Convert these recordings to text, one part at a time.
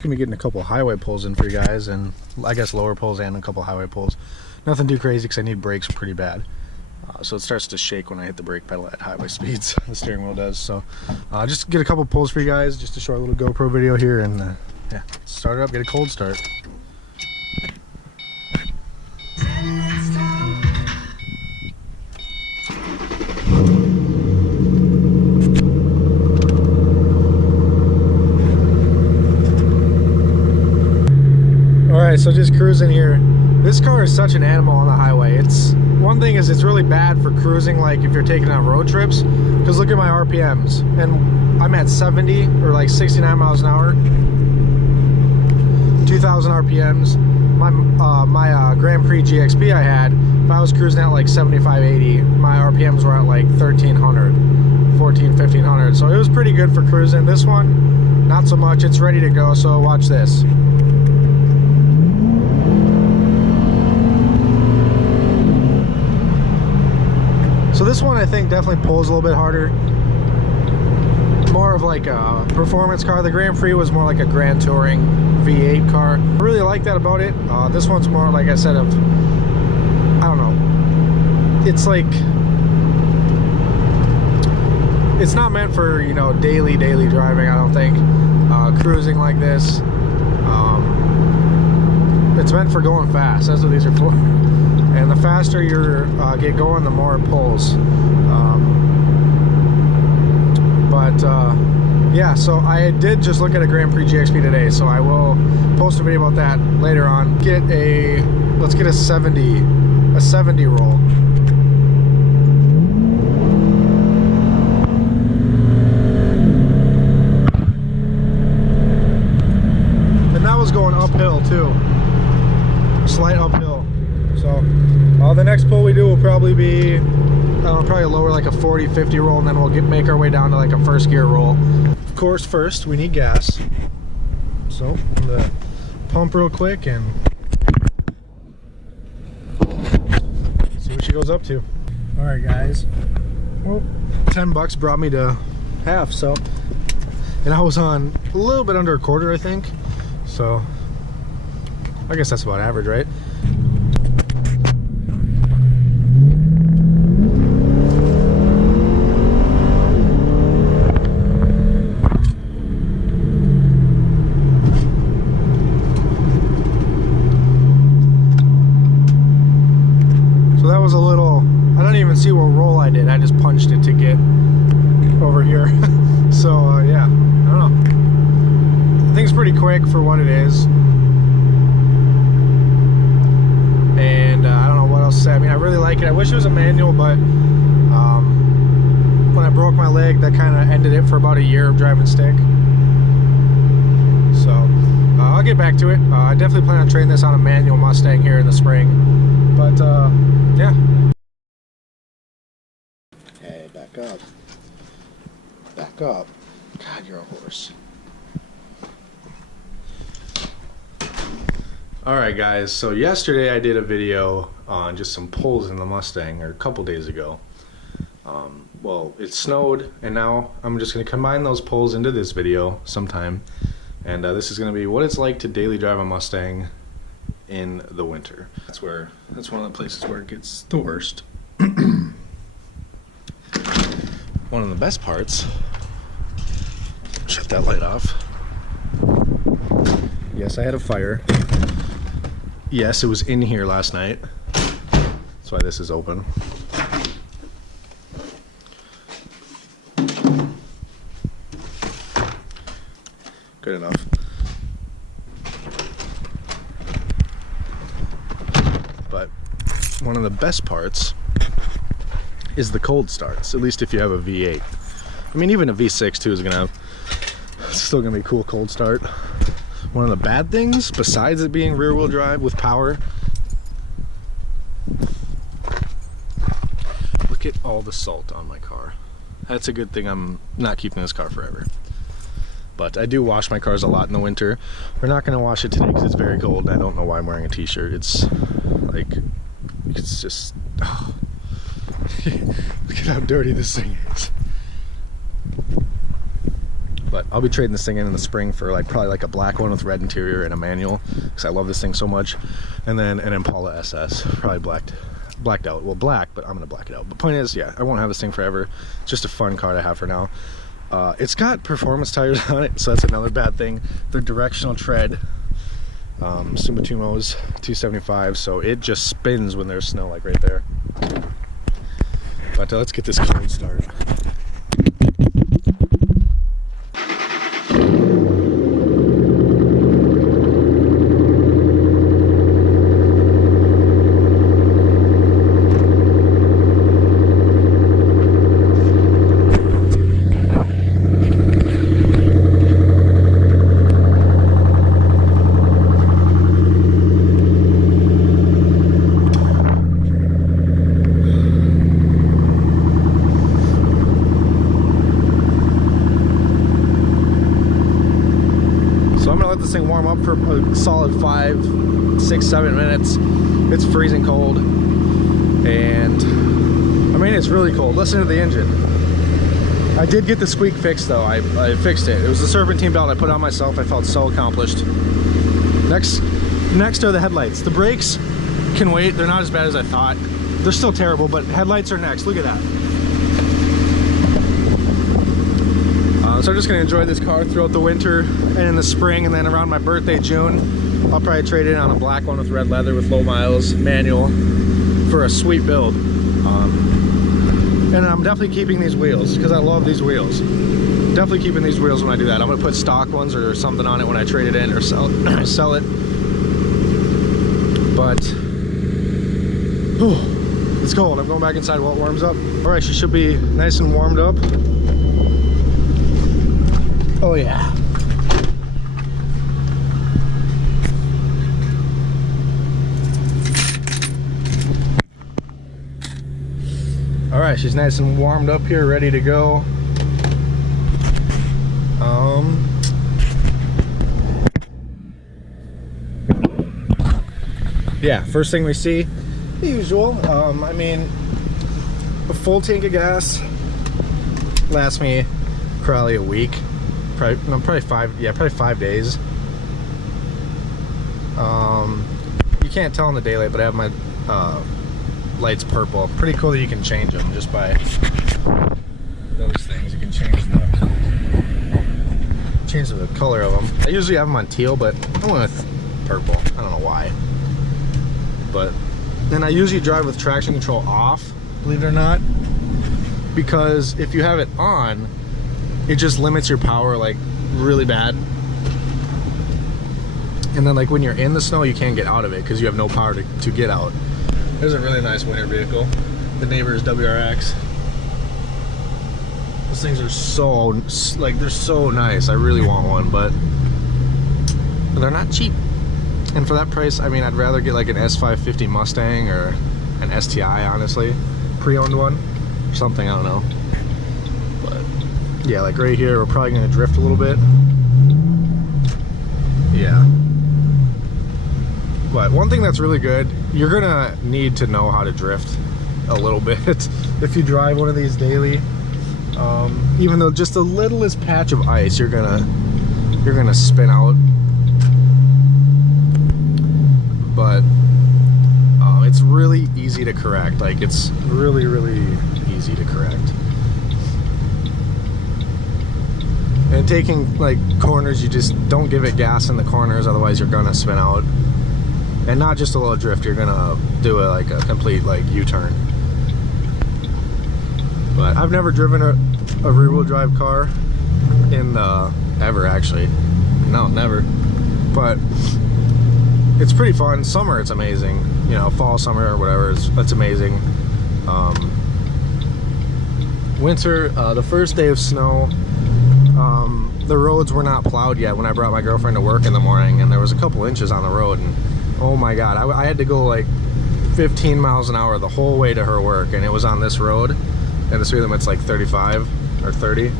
Gonna be getting a couple highway pulls in for you guys, and I guess lower pulls and a couple highway pulls. Nothing too crazy because I need brakes pretty bad. So it starts to shake when I hit the brake pedal at highway speeds. The steering wheel does. So just get a couple pulls for you guys, just a short little GoPro video here, and yeah, start it up, get a cold start. Alright, so just cruising here. This car is such an animal on the highway. One thing is it's really bad for cruising, like if you're taking on road trips, because look at my RPMs, and I'm at 70 or like 69 miles an hour, 2,000 RPMs. My Grand Prix GXP I had, if I was cruising at like 75, 80, my RPMs were at like 1,300, 1,1500. So it was pretty good for cruising. This one, not so much. It's ready to go, so watch this. So this one I think definitely pulls a little bit harder. More of like a performance car. The Grand Prix was more like a Grand Touring V8 car. I really like that about it. This one's more, like I said, I don't know. It's like, it's not meant for, you know, daily driving, I don't think. Cruising like this. It's meant for going fast. That's what these are for. And the faster you get going, the more it pulls. Yeah, so I did just look at a Grand Prix GXP today, so I will post a video about that later on. Let's get a 70 roll. And that was going uphill too, slight uphill. So the next pull we do will probably be, probably lower like a 40-50 roll, and then we'll make our way down to like a first gear roll. Of course, first we need gas. So I'm gonna pump real quick and see what she goes up to. All right, guys. Well, $10 brought me to half. So, and I was on a little bit under a quarter, I think. So I guess that's about average, right? That was a little, I don't even see what roll I did. I just punched it to get over here. So yeah, I don't know. I think it's pretty quick for what it is. And I don't know what else to say. I mean, I really like it. I wish it was a manual, but when I broke my leg, that kind of ended it for about a year of driving stick. So I'll get back to it. I definitely plan on trading this on a manual Mustang here in the spring. But yeah. Hey, back up. Back up. God, you're a horse. Alright guys, so yesterday I did a video on just some pulls in the Mustang, or a couple days ago. Well, it snowed, and now I'm just going to combine those pulls into this video sometime. And this is going to be what it's like to daily drive a Mustang in the winter. That's one of the places where it gets the worst. One of the best parts, shut that light off. Yes, I had a fire. Yes, it was in here last night. That's why this is open. Good enough. But one of the best parts is the cold starts, at least if you have a V8. I mean, even a V6 too is still gonna be a cool cold start. One of the bad things, besides it being rear wheel drive with power, look at all the salt on my car. That's a good thing I'm not keeping this car forever. But I do wash my cars a lot in the winter. We're not gonna wash it today because it's very cold, and I don't know why I'm wearing a t-shirt. It's like, it's just, oh. Look at how dirty this thing is. But But I'll be trading this thing in the spring for like probably like a black one with red interior and a manual, because I love this thing so much. And then an Impala SS, probably blacked out. Well, black, but I'm gonna black it out. But point is, yeah, I won't have this thing forever. It's just a fun car to have for now. It's got performance tires on it, so that's another bad thing. They're directional tread, Sumatumos 275, so it just spins when there's snow, like right there. But let's get this cold start. This thing warm up for a solid 5, 6, 7 minutes. It's freezing cold, and I mean, it's really cold. Listen to the engine. I did get the squeak fixed though. I fixed it. It was the serpentine belt I put on myself. I felt so accomplished. Next are the headlights. The brakes can wait. They're not as bad as I thought. They're still terrible, but headlights are next. Look at that. So I'm just gonna enjoy this car throughout the winter and in the spring, and then around my birthday, June, I'll probably trade it in on a black one with red leather with low miles, manual, for a sweet build. And I'm definitely keeping these wheels because I love these wheels. Definitely keeping these wheels when I do that. I'm gonna put stock ones or something on it when I trade it in or sell it. But it's cold. I'm going back inside while it warms up. All right, she should be nice and warmed up. Oh yeah. All right, she's nice and warmed up here, ready to go. Yeah, first thing we see, the usual. I mean, a full tank of gas lasts me probably a week. Probably 5 days. You can't tell in the daylight, but I have my lights purple. Pretty cool that you can change them just by those things. You can change the color of them. I usually have them on teal, but I went with purple. I don't know why. But then I usually drive with traction control off, believe it or not, because if you have it on, it just limits your power like really bad. And then like when you're in the snow, you can't get out of it because you have no power to get out. There's a really nice winter vehicle, the Neighbors WRX. Those things are so, like, they're so nice. I really want one, but they're not cheap. And for that price, I mean, I'd rather get like an S550 Mustang or an STI, honestly. Pre-owned one or something, I don't know. Yeah, like right here, we're probably gonna drift a little bit. Yeah. But one thing that's really good, you're gonna need to know how to drift a little bit if you drive one of these daily. Even though just the littlest patch of ice, you're gonna spin out. But it's really easy to correct. Like, it's really, really easy to correct. And taking like corners, you just don't give it gas in the corners, otherwise you're gonna spin out. And not just a little drift, you're gonna do a complete like U-turn. But I've never driven a rear-wheel drive car ever, actually. No, never. But it's pretty fun. Summer, it's amazing. You know, fall, summer, or whatever, it's amazing. Winter, the first day of snow, the roads were not plowed yet when I brought my girlfriend to work in the morning, and there was a couple inches on the road, and oh my god, I had to go like 15 miles an hour the whole way to her work, and it was on this road, and the speed limit's like 35 or 30,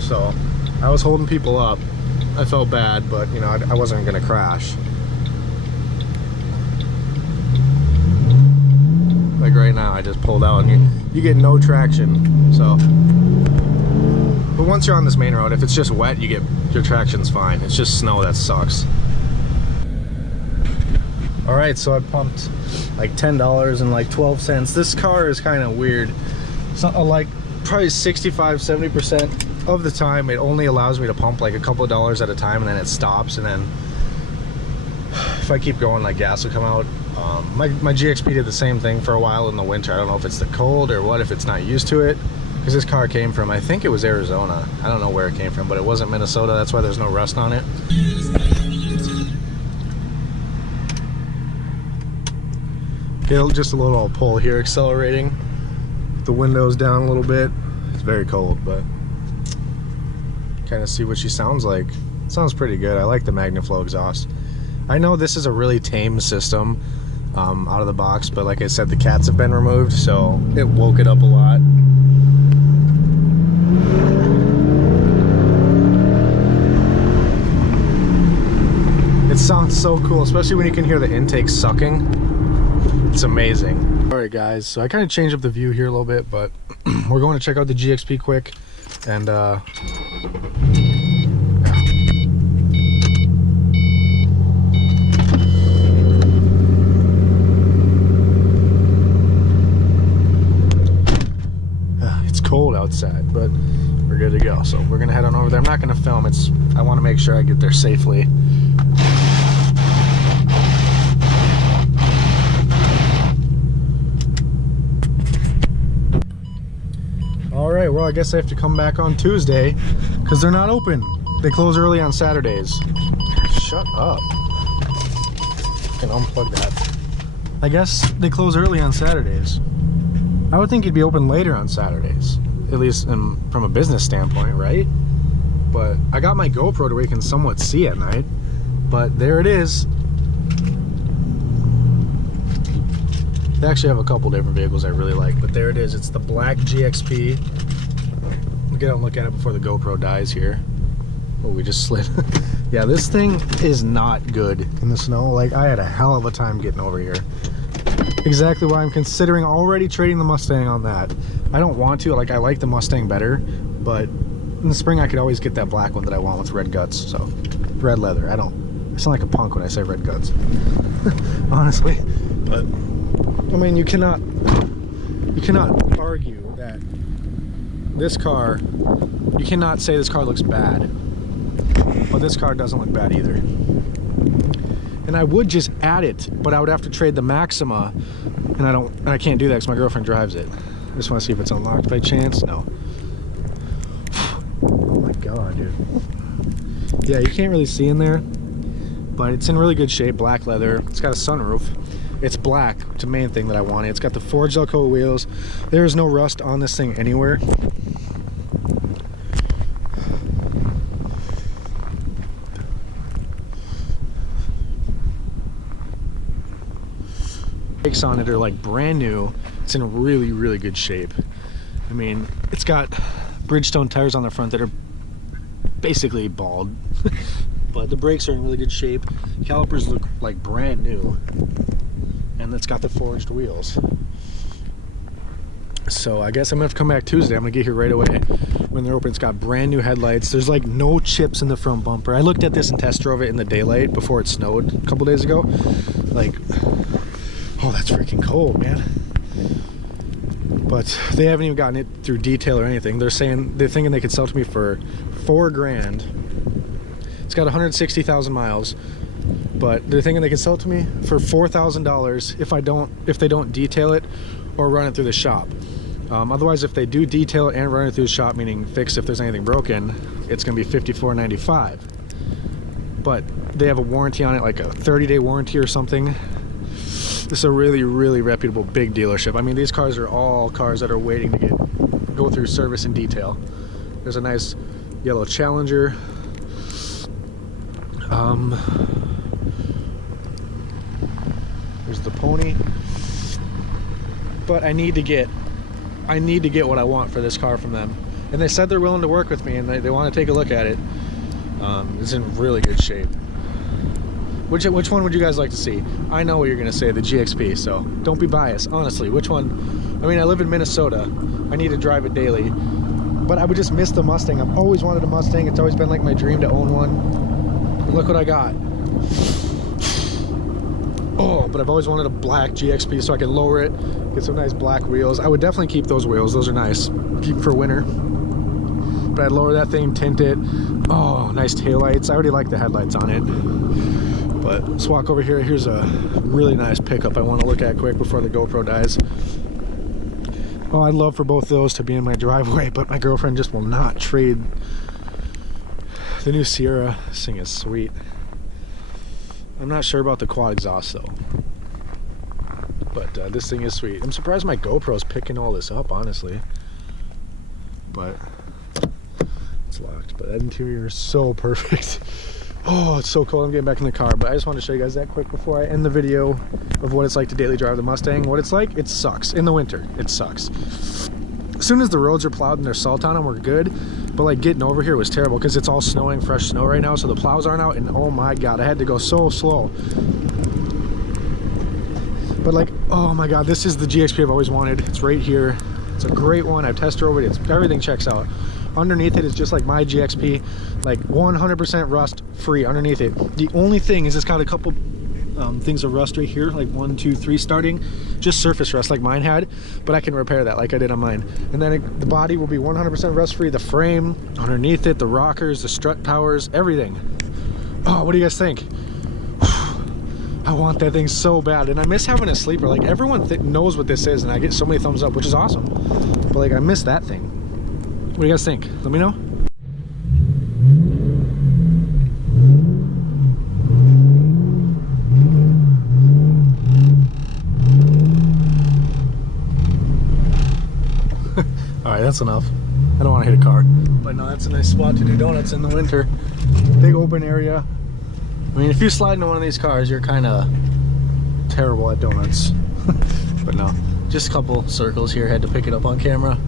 so I was holding people up. I felt bad, but you know, I wasn't gonna crash. Like right now, I just pulled out, and you get no traction, so But once you're on this main road, if it's just wet, your traction's fine. It's just snow that sucks. All right, so I pumped like $10 and like 12 cents. This car is kind of weird. So like probably 65-70% of the time it only allows me to pump like a couple of dollars at a time, and then it stops, and then if I keep going, like gas will come out. My GXP did the same thing for a while in the winter. I don't know if it's the cold or what, if it's not used to it, because this car came from, I think it was Arizona. I don't know where it came from, but it wasn't Minnesota. That's why there's no rust on it. Okay, just a little pull here, accelerating. The windows down a little bit. It's very cold, but kind of see what she sounds like. It sounds pretty good. I like the MagnaFlow exhaust. I know this is a really tame system out of the box, but like I said, the cats have been removed, so it woke it up a lot. It sounds so cool, especially when you can hear the intake sucking. It's amazing. All right, guys, so I kind of changed up the view here a little bit, but we're going to check out the GXP quick, and it's cold outside, but we're good to go. So we're gonna head on over there. I'm not gonna film. I want to make sure I get there safely. All right, well, I guess I have to come back on Tuesday because they're not open. They close early on Saturdays. Shut up. I can unplug that. I guess they close early on Saturdays. I would think it'd be open later on Saturdays, at least from a business standpoint, right? But I got my GoPro to where you can somewhat see at night, but there it is. They actually have a couple different vehicles I really like, but there it is. It's the black GXP. We'll get out and look at it before the GoPro dies here. Oh, we just slid. Yeah, this thing is not good in the snow. Like, I had a hell of a time getting over here. Exactly why I'm considering already trading the Mustang on that. I don't want to, like, I like the Mustang better, but in the spring I could always get that black one that I want with red guts. So, red leather. I sound like a punk when I say red guts. Honestly. But I mean, you cannot argue that this car, you cannot say this car looks bad, but this car doesn't look bad either. And I would just add it, but I would have to trade the Maxima, and I can't do that because my girlfriend drives it. I just want to see if it's unlocked by chance. No. Oh my god, dude. Yeah, you can't really see in there, but it's in really good shape. Black leather. It's got a sunroof. It's black. It's the main thing that I wanted. It's got the forged Alcoa wheels. There is no rust on this thing anywhere. Brakes on it are like brand new. It's in really, really good shape. I mean, it's got Bridgestone tires on the front that are basically bald. But the brakes are in really good shape. Calipers look like brand new. And it's got the forged wheels. So I guess I'm gonna have to come back Tuesday. I'm gonna get here right away when they're open. It's got brand new headlights. There's like no chips in the front bumper. I looked at this and test drove it in the daylight before it snowed a couple days ago. Like, oh, that's freaking cold, man. But they haven't even gotten it through detail or anything. They're thinking they could sell to me for $4 grand. It's got 160,000 miles. But they're thinking they can sell it to me for $4,000 if they don't detail it or run it through the shop. Otherwise, if they do detail it and run it through the shop, meaning fix if there's anything broken, it's going to be $54.95. But they have a warranty on it, like a 30-day warranty or something. This is a really, really reputable big dealership. I mean, these cars are all cars that are waiting to go through service and detail. There's a nice yellow Challenger. There's the Pony. But I need to get what I want for this car from them. And they said they're willing to work with me, and they want to take a look at it. It's in really good shape. Which one would you guys like to see? I know what you're gonna say, the GXP, so don't be biased. Honestly, which one? I mean, I live in Minnesota. I need to drive it daily. but I would just miss the Mustang. I've always wanted a Mustang. It's always been like my dream to own one. And look what I got. Oh, but I've always wanted a black GXP so I can lower it, get some nice black wheels. I would definitely keep those wheels. Those are nice. Keep them for winter. But I'd lower that thing, tint it. Oh, nice taillights. I already like the headlights on it. But let's walk over here. Here's a really nice pickup I want to look at quick before the GoPro dies. Oh, I'd love for both of those to be in my driveway, but my girlfriend just will not trade the new Sierra. This thing is sweet. I'm not sure about the quad exhaust though, but this thing is sweet. I'm surprised my GoPro's picking all this up, honestly, but it's locked. But that interior is so perfect. Oh, it's so cool. I'm getting back in the car, but I just wanted to show you guys that quick before I end the video of what it's like to daily drive the Mustang. What it's like, it sucks. In the winter, it sucks. As soon as the roads are plowed and there's salt on them, we're good. But like getting over here was terrible because it's all snowing, fresh snow right now, so the plows aren't out, and oh my god, I had to go so slow. But like, oh my god, this is the GXP I've always wanted. It's right here. It's a great one. I've tested over it. Everything checks out. Underneath it is just like my GXP, like 100% rust free underneath it. The only thing is it's got a couple things of rust right here, like 1, 2, 3 starting, just surface rust like mine had, but I can repair that like I did on mine. And then the body will be 100% rust free, the frame, underneath it, the rockers, the strut towers, everything. Oh, what do you guys think? I want that thing so bad, and I miss having a sleeper. Like everyone knows what this is, and I get so many thumbs up, which is awesome. But like I miss that thing. What do you guys think? Let me know. All right, that's enough. I don't want to hit a car. But no, that's a nice spot to do donuts in the winter. Big open area. I mean, if you slide into one of these cars, you're kind of terrible at donuts. But no, just a couple circles here. Had to pick it up on camera.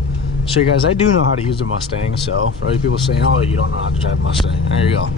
Show you guys I do know how to use a Mustang, so for other people saying, oh, you don't know how to drive a Mustang, there you go.